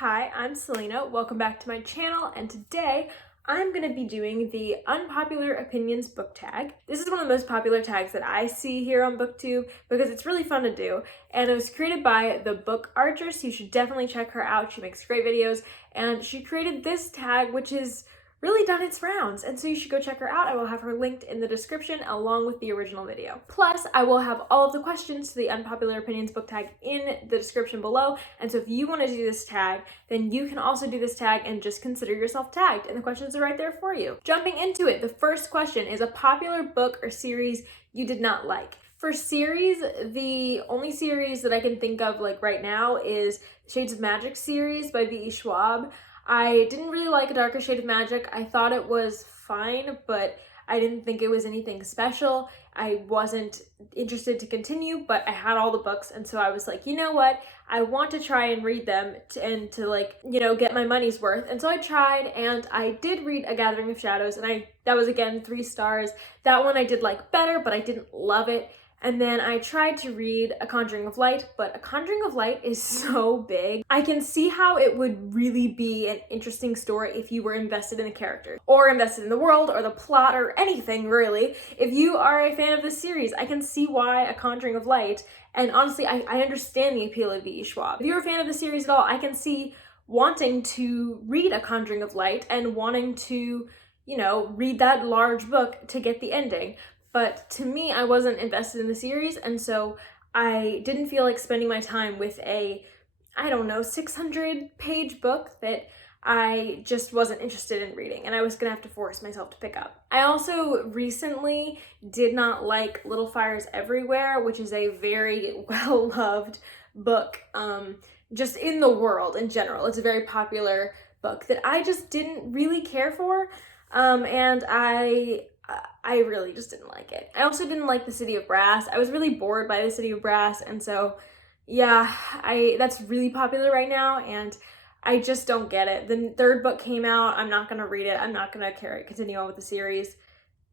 Hi, I'm Selena. Welcome back to my channel, and today I'm going to be doing the Unpopular Opinions book tag. This is one of the most popular tags that I see here on BookTube because it's really fun to do, and it was created by the Book Archer, so you should definitely check her out. She makes great videos, and she created this tag, which is really done its rounds, and so you should go check her out. I will have her linked in the description along with the original video. Plus, I will have all of the questions to the Unpopular Opinions book tag in the description below, and so if you want to do this tag, then you can also do this tag and just consider yourself tagged, and the questions are right there for you. Jumping into it, the first question is a popular book or series you did not like. For series, the only series that I can think of right now is Shades of Magic series by V.E. Schwab. I didn't really like A Darker Shade of Magic. I thought it was fine, but I didn't think it was anything special. I wasn't interested to continue, but I had all the books, and so I was like, you know what? I want to try and read them to get my money's worth. And so I tried, and I did read A Gathering of Shadows, and that was again 3 stars. That one I did like better, but I didn't love it. And then I tried to read A Conjuring of Light, but A Conjuring of Light is so big. I can see how it would really be an interesting story if you were invested in the character, or invested in the world, or the plot, or anything really. If you are a fan of this series, I can see why A Conjuring of Light, and honestly, I understand the appeal of V.E. Schwab. If you're a fan of the series at all, I can see wanting to read A Conjuring of Light and wanting to, read that large book to get the ending. But to me, I wasn't invested in the series, and so I didn't feel like spending my time with a, 600-page book that I just wasn't interested in reading, and I was gonna have to force myself to pick up. I also recently did not like Little Fires Everywhere, which is a very well-loved book, just in the world in general. It's a very popular book that I just didn't really care for, and I really just didn't like it. I also didn't like The City of Brass. I was really bored by The City of Brass, and so yeah, that's really popular right now, and I just don't get it. The 3rd book came out. I'm not gonna read it. I'm not gonna continue on with the series.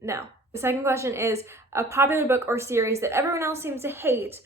No. The second question is a popular book or series that everyone else seems to hate,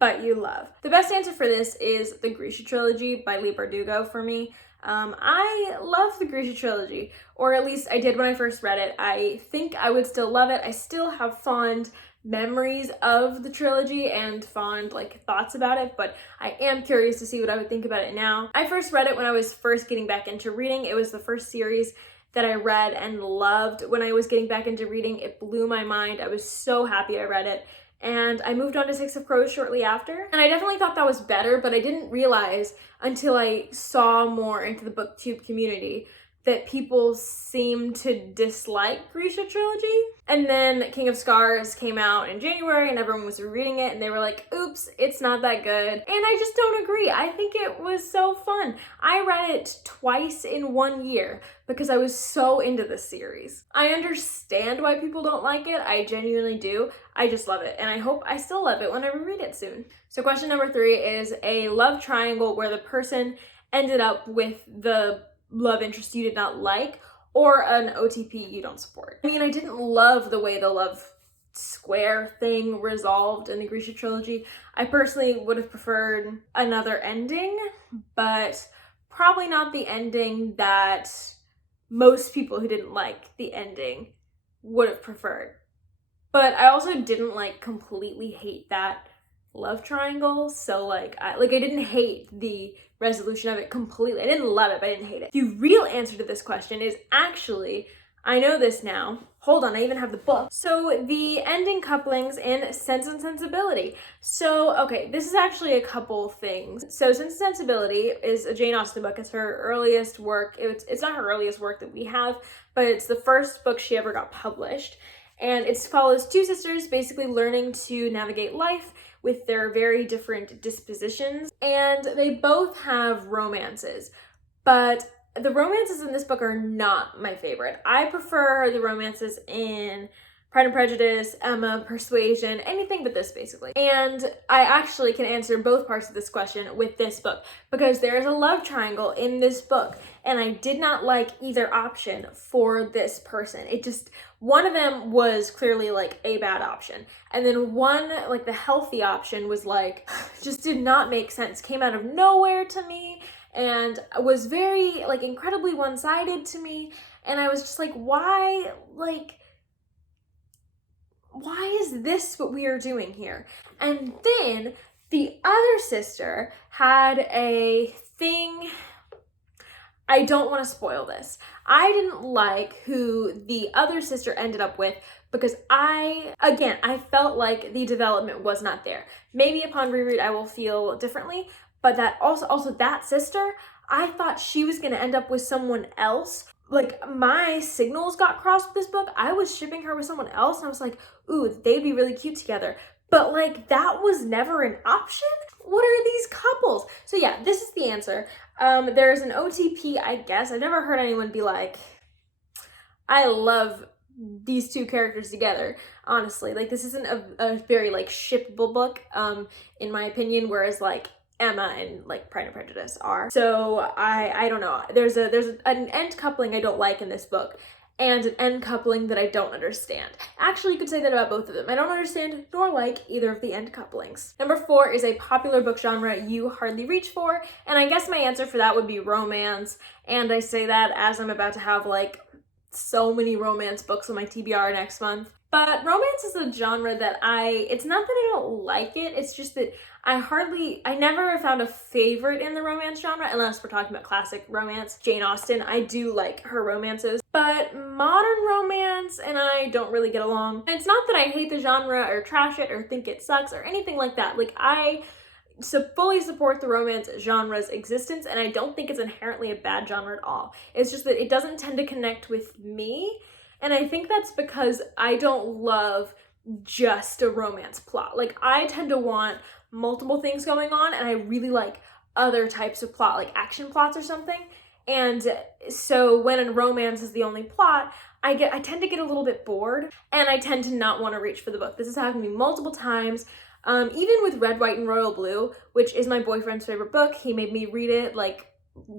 but you love. The best answer for this is the Grisha trilogy by Leigh Bardugo for me. I love the Grisha trilogy, or at least I did when I first read it. I think I would still love it. I still have fond memories of the trilogy and fond thoughts about it, but I am curious to see what I would think about it now. I first read it when I was first getting back into reading. It was the first series that I read and loved when I was getting back into reading. It blew my mind. I was so happy I read it. And I moved on to Six of Crows shortly after. And I definitely thought that was better, but I didn't realize until I saw more into the BookTube community that people seem to dislike Grisha trilogy. And then King of Scars came out in January and everyone was reading it and they were like, oops, it's not that good. And I just don't agree. I think it was so fun. I read it twice in 1 year because I was so into this series. I understand why people don't like it. I genuinely do. I just love it. And I hope I still love it when I reread it soon. So question number 3 is a love triangle where the person ended up with the love interest you did not like, or an OTP you don't support. I mean, I didn't love the way the love square thing resolved in the Grisha trilogy. I personally would have preferred another ending, but probably not the ending that most people who didn't like the ending would have preferred. But I also didn't completely hate that love triangle, so I didn't hate the resolution of it completely. I didn't love it, but I didn't hate it. The real answer to this question is actually, I know this now. Hold on, I even have the book. So the ending couplings in Sense and Sensibility. So, okay, this is actually a couple things. So Sense and Sensibility is a Jane Austen book. It's her earliest work. It's not her earliest work that we have, but it's the first book she ever got published. And it follows 2 sisters basically learning to navigate life with their very different dispositions. And they both have romances, but the romances in this book are not my favorite. I prefer the romances in Pride and Prejudice, Emma, Persuasion, anything but this basically. And I actually can answer both parts of this question with this book because there is a love triangle in this book and I did not like either option for this person. One of them was clearly a bad option. And then one, the healthy option was just did not make sense, came out of nowhere to me. and was very, like, incredibly one-sided to me. And I was just like, why is this what we are doing here? And then the other sister had a thing. I don't want to spoil this. I didn't like who the other sister ended up with because I felt like the development was not there. Maybe upon reread I will feel differently, but that also that sister, I thought she was going to end up with someone else. Like, my signals got crossed with this book. I was shipping her with someone else, and I was like, ooh, they'd be really cute together. But, like, that was never an option? What are these couples? So yeah, this is the answer. There's an OTP, I guess. I've never heard anyone be like, I love these two characters together, honestly. Like, this isn't a very, like, shippable book, in my opinion, whereas, like, Emma and, like, Pride and Prejudice are. So I don't know. There's an end coupling I don't like in this book, and an end coupling that I don't understand. Actually, you could say that about both of them. I don't understand nor like either of the end couplings. Number 4 is a popular book genre you hardly reach for, and I guess my answer for that would be romance. And I say that as I'm about to have, like, so many romance books on my TBR next month. But romance is a genre that it's not that I don't like it, it's just that I never found a favorite in the romance genre, unless we're talking about classic romance. Jane Austen, I do like her romances, but modern romance and I don't really get along. And it's not that I hate the genre or trash it or think it sucks or anything like that. Like, I fully support the romance genre's existence, and I don't think it's inherently a bad genre at all. It's just that it doesn't tend to connect with me, and I think that's because I don't love just a romance plot. Like, I tend to want multiple things going on, and I really like other types of plot, like action plots or something. And so when a romance is the only plot, I tend to get a little bit bored, and I tend to not want to reach for the book. This has happened to me multiple times. Even with Red, White, and Royal Blue, which is my boyfriend's favorite book. He made me read it, like,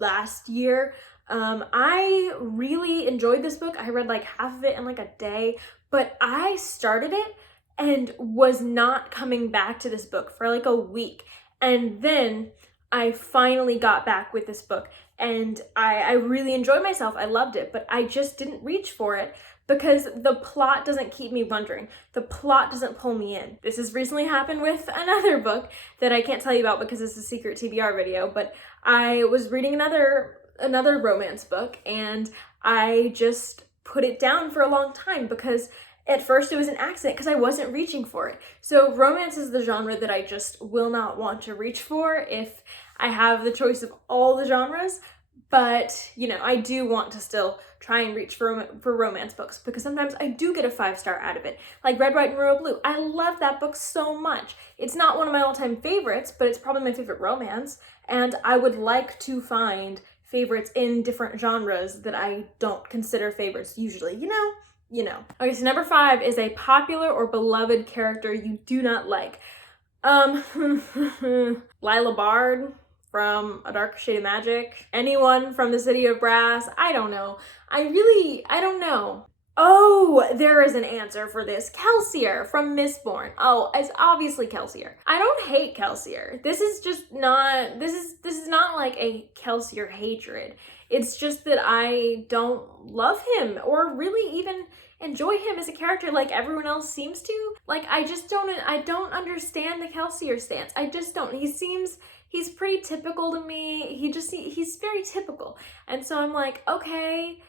last year. I really enjoyed this book. I read, like, half of it in, like, a day, but I started it and was not coming back to this book for, like, a week. And then I finally got back with this book, and I really enjoyed myself. I loved it, but I just didn't reach for it because the plot doesn't keep me wondering. The plot doesn't pull me in. This has recently happened with another book that I can't tell you about because it's a secret TBR video, but I was reading another romance book, and I just put it down for a long time because at first it was an accident because I wasn't reaching for it. So romance is the genre that I just will not want to reach for if I have the choice of all the genres. But, you know, I do want to still try and reach for romance books because sometimes I do get a 5-star out of it. Like Red, White, and Royal Blue. I love that book so much. It's not one of my all-time favorites, but it's probably my favorite romance. And I would like to find favorites in different genres that I don't consider favorites usually, you know. Okay, so number 5 is a popular or beloved character you do not like. Lila Bard from A Darker Shade of Magic. Anyone from the City of Brass. I don't know. I don't know. Oh, there is an answer for this. Kelsier from Mistborn. Oh, it's obviously Kelsier. I don't hate Kelsier. This is not like a Kelsier hatred. It's just that I don't love him or really even enjoy him as a character like everyone else seems to. Like, I don't understand the Kelsier stance. I just don't. He's pretty typical to me. He's very typical. And so I'm like, okay,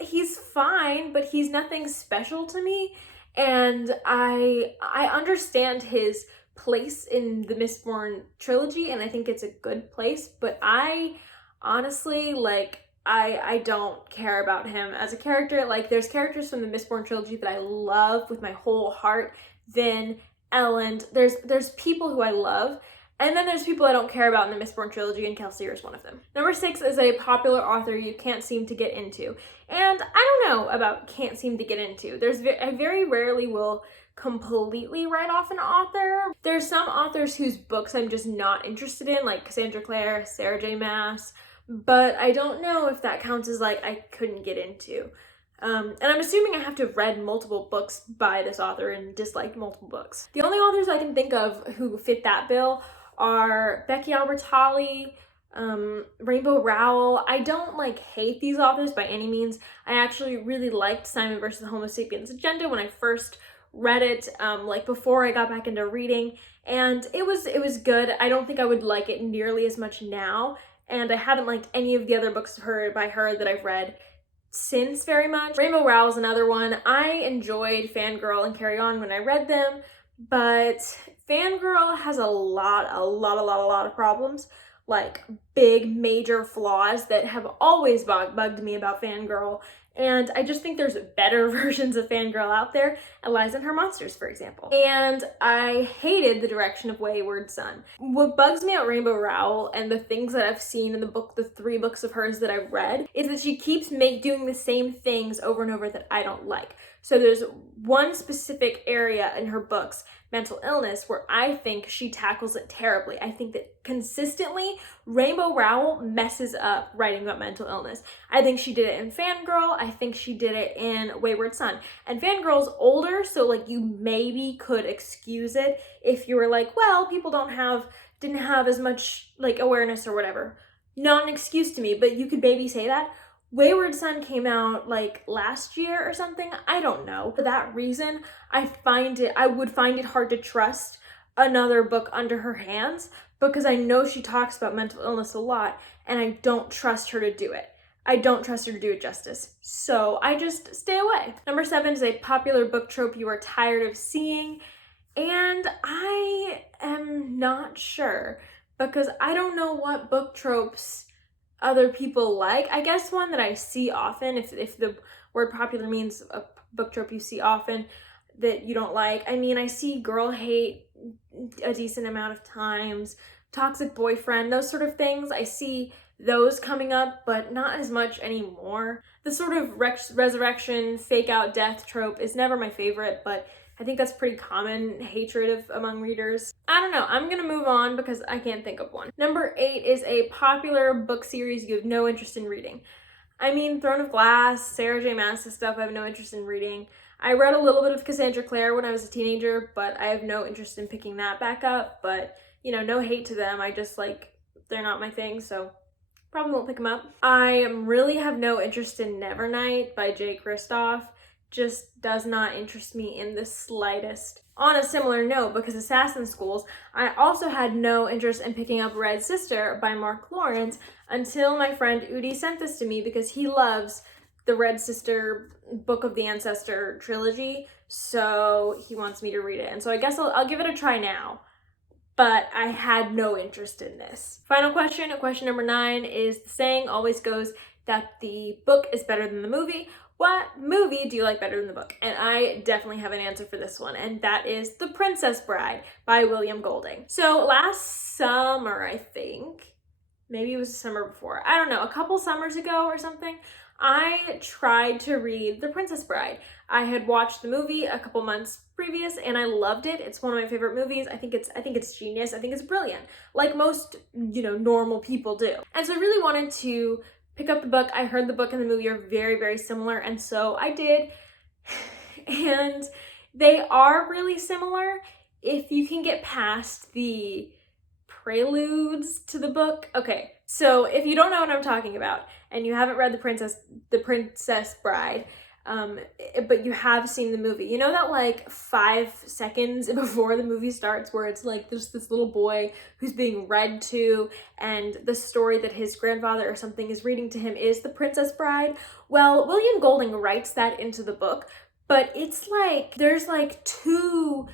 he's fine, but he's nothing special to me. And I understand his place in the Mistborn trilogy, and I think it's a good place, but I honestly, like, I don't care about him as a character. Like, there's characters from the Mistborn trilogy that I love with my whole heart. Then Ellen, there's people who I love, and then there's people I don't care about in the Mistborn trilogy, and Kelsier is one of them. Number 6 is a popular author you can't seem to get into. And I don't know about can't seem to get into. I very rarely will completely write off an author. There's some authors whose books I'm just not interested in, like Cassandra Clare, Sarah J. Maas, but I don't know if that counts as, like, I couldn't get into. And I'm assuming I have to have read multiple books by this author and disliked multiple books. The only authors I can think of who fit that bill are Becky Albertalli, Rainbow Rowell. I don't like hate these authors by any means. I actually really liked Simon versus the Homo Sapiens Agenda when I first read it, like before I got back into reading, and it was good. I don't think I would like it nearly as much now, and I haven't liked any of the other books by her that I've read since very much. Rainbow Rowell is another one. I enjoyed Fangirl and Carry On when I read them, but Fangirl has a lot of problems, like big major flaws that have always bugged me about Fangirl. And I just think there's better versions of Fangirl out there, Eliza and Her Monsters, for example. And I hated the direction of Wayward Son. What bugs me about Rainbow Rowell and the things that I've seen in the 3 books of hers that I've read, is that she keeps doing the same things over and over that I don't like. So there's one specific area in her books, mental illness, where I think she tackles it terribly. I think that consistently Rainbow Rowell messes up writing about mental illness. I think she did it in Fangirl. I think she did it in Wayward Son. And Fangirl's older, so like you maybe could excuse it if you were like, well, people didn't have as much like awareness or whatever. Not an excuse to me, but you could maybe say that. Wayward Son came out like last year or something. I don't know. For that reason, I would find it hard to trust another book under her hands, because I know she talks about mental illness a lot and I don't trust her to do it. I don't trust her to do it justice. So I just stay away. Number 7 is a popular book trope you are tired of seeing. And I am not sure, because I don't know what book tropes other people like. I guess one that I see often, if the word popular means a book trope you see often that you don't like. I mean, I see girl hate a decent amount of times, toxic boyfriend, those sort of things. I see those coming up, but not as much anymore. The sort of resurrection, fake out death trope is never my favorite, but I think that's pretty common hatred among readers. I don't know, I'm gonna move on because I can't think of one. Number 8 is a popular book series you have no interest in reading. I mean, Throne of Glass, Sarah J. Maas's stuff I have no interest in reading. I read a little bit of Cassandra Clare when I was a teenager, but I have no interest in picking that back up. But, you know, no hate to them. I just they're not my thing, so probably won't pick them up. I really have no interest in Nevernight by Jay Kristoff. Just does not interest me in the slightest. On a similar note, because Assassin Schools, I also had no interest in picking up Red Sister by Mark Lawrence until my friend Udi sent this to me, because he loves the Red Sister Book of the Ancestor trilogy, so he wants me to read it. And so I guess I'll give it a try now. But I had no interest in this. Final question number 9 is, the saying always goes that the book is better than the movie. What movie do you like better than the book? And I definitely have an answer for this one, and that is The Princess Bride by William Golding. So last summer, I think, maybe it was the summer before, I don't know, a couple summers ago or something, I tried to read The Princess Bride. I had watched the movie a couple months previous and I loved it. It's one of my favorite movies. I think it's genius. I think it's brilliant, like most, normal people do. And so I really wanted to pick up the book. I heard the book and the movie are very, very similar, and so I did. And they are really similar if you can get past the preludes to the book. Okay, so if you don't know what I'm talking about and you haven't read The Princess Bride, but you have seen the movie, you know that 5 seconds before the movie starts where it's there's this little boy who's being read to, and the story that his grandfather or something is reading to him is The Princess Bride? Well, William Golding writes that into the book, but it's there's 2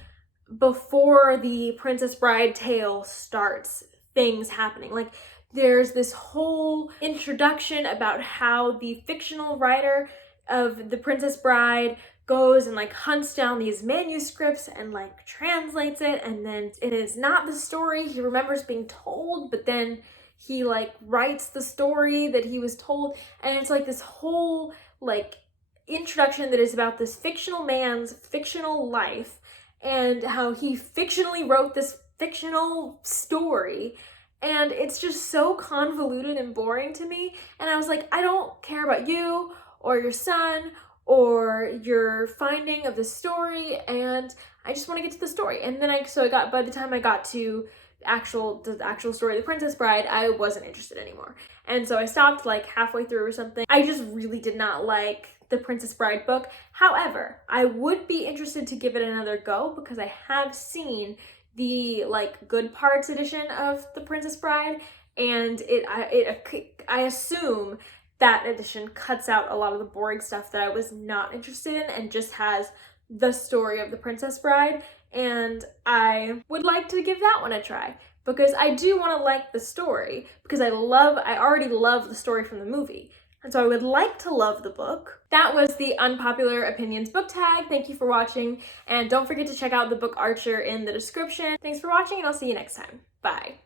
before the Princess Bride tale starts things happening. There's this whole introduction about how the fictional writer of The Princess Bride goes and hunts down these manuscripts and translates it, and then it is not the story he remembers being told, but then he writes the story that he was told, and it's this whole introduction that is about this fictional man's fictional life and how he fictionally wrote this fictional story. And it's just so convoluted and boring to me. And I was I don't care about you or your son or your finding of the story, and I just want to get to the story. And then by the time I got to the actual story of The Princess Bride, I wasn't interested anymore. And so I stopped like halfway through or something. I just really did not like the Princess Bride book. However, I would be interested to give it another go because I have seen the like good parts edition of The Princess Bride, and I assume that edition cuts out a lot of the boring stuff that I was not interested in and just has the story of The Princess Bride, and I would like to give that one a try because I do want to like the story because I already love the story from the movie. And so I would like to love the book. That was the Unpopular Opinions book tag. Thank you for watching, and don't forget to check out the book Archer in the description. Thanks for watching, and I'll see you next time. Bye.